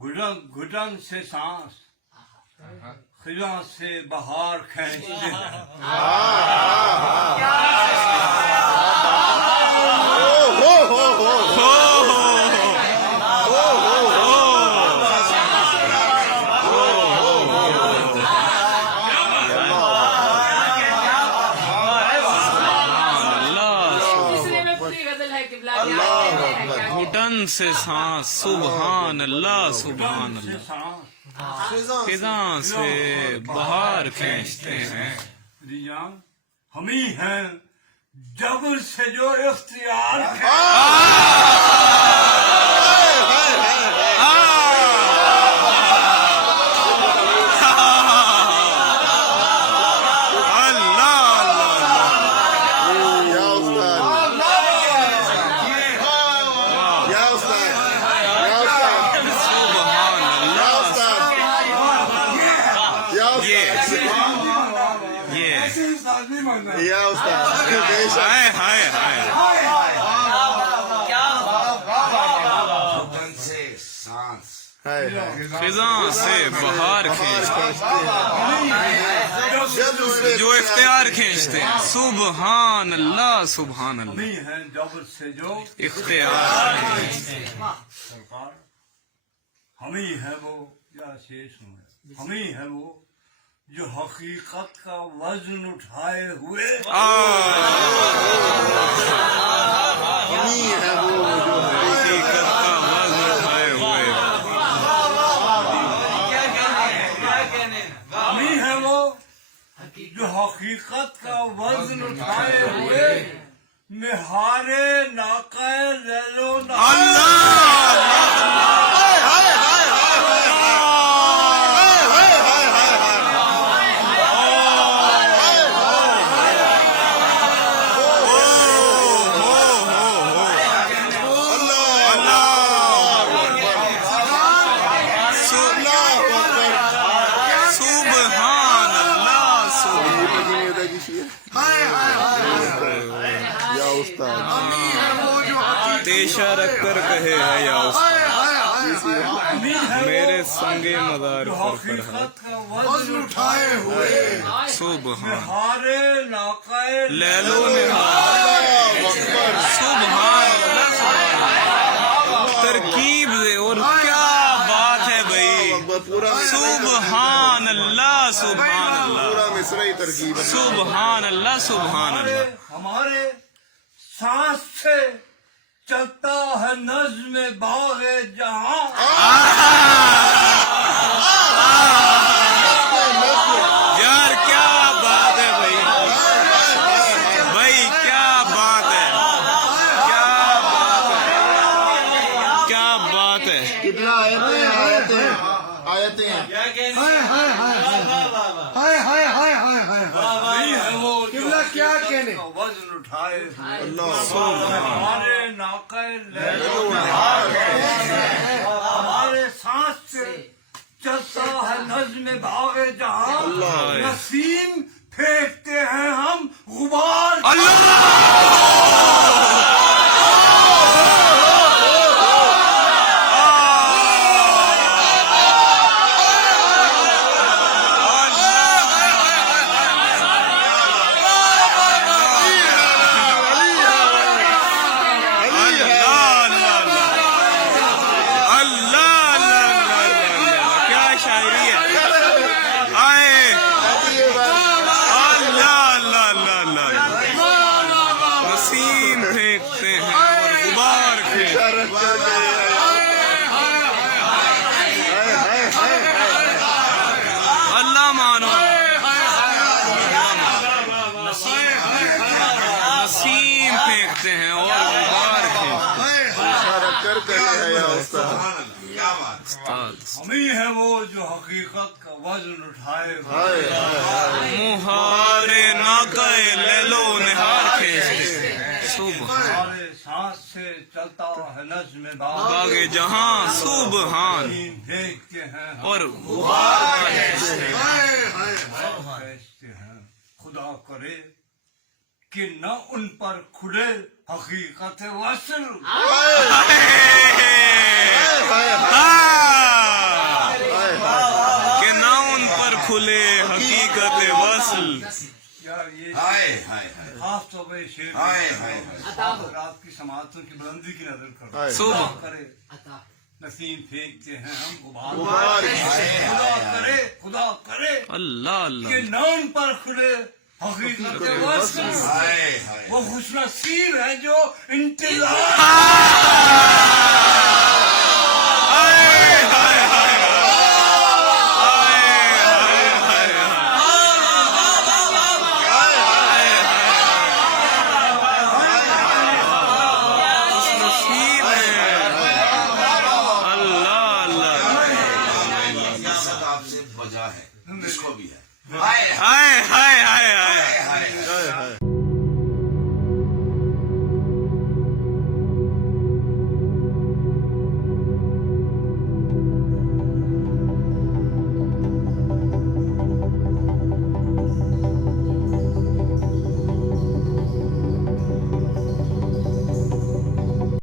घुटन से सांस खिजा से बहार खींचते हैं घुटन से सांस सुभान अल्लाह सुभान अल्लाह खिजा से बाहर खींचते हैं रिजान हम ही हैं जबर से जो इख्तियार खिजा से बाहर खींचते जो इख्तियार खींचते हैं सुभान अल्लाह सुभान हम अल्लाह ही हैं जबर से जो इख्तियार सरकार हम ही है वो या शेष हूँ हम ही है वो जो हकीकत का वजन उठाए हुए हकीकत का वजन उठाए हुए हम ही है वो जो हकीकत का वजन उठाए हुए निहारे नाक़े लैलो पेशा रख कर कहे है या मेरे संगे मदार पर फरहाद वजन उठाए हुए सुभान निहारे नाक़े लैलो सुभान तरकीब दे और क्या बात है भाई सुभान अल्लाह सुभान अल्लाह सुभान अल्लाह सुभान अल्लाह हमारे सांस से चलता है नज़्म बाग़े जहां यार क्या बात है भाई भाई क्या बात है क्या बात है क्या बात है कितना आयतें हैं नहीं है वो जो क्या कहने का वजन उठाए अल्लाह हमारे नाक़े लैलो हमारे सांस से चलता है नज़्म बाग़े जहां नसीम फेंकते हैं हम गुबार हम ही है वो जो हकीकत का वजन उठाए मुहारे नाक़े लैलो निहार खींचते हमारे सांस से चलता है नज़्म बाग़े जहां सुभान देखते हैं और गुबार कहते हैं खुदा करे कि न उन पर खुले हकीकत वस्ल یار یہ ہائے ہائے ہائے خاص طور پہ شیر ہائے ہائے رات کی سماعتوں کی بلندی کی نظر کرو سبحان خدا کرے نسیم پھینکتے ہیں ہم غبار غبار خدا کرے اللہ اللہ کہ نام پر کھڑے حقیقت وصل ہائے ہائے وہ خوش نصیب ہے جو انتظار آپ سے بجا ہے اس کو بھی ہے ہائے ہائے ہائے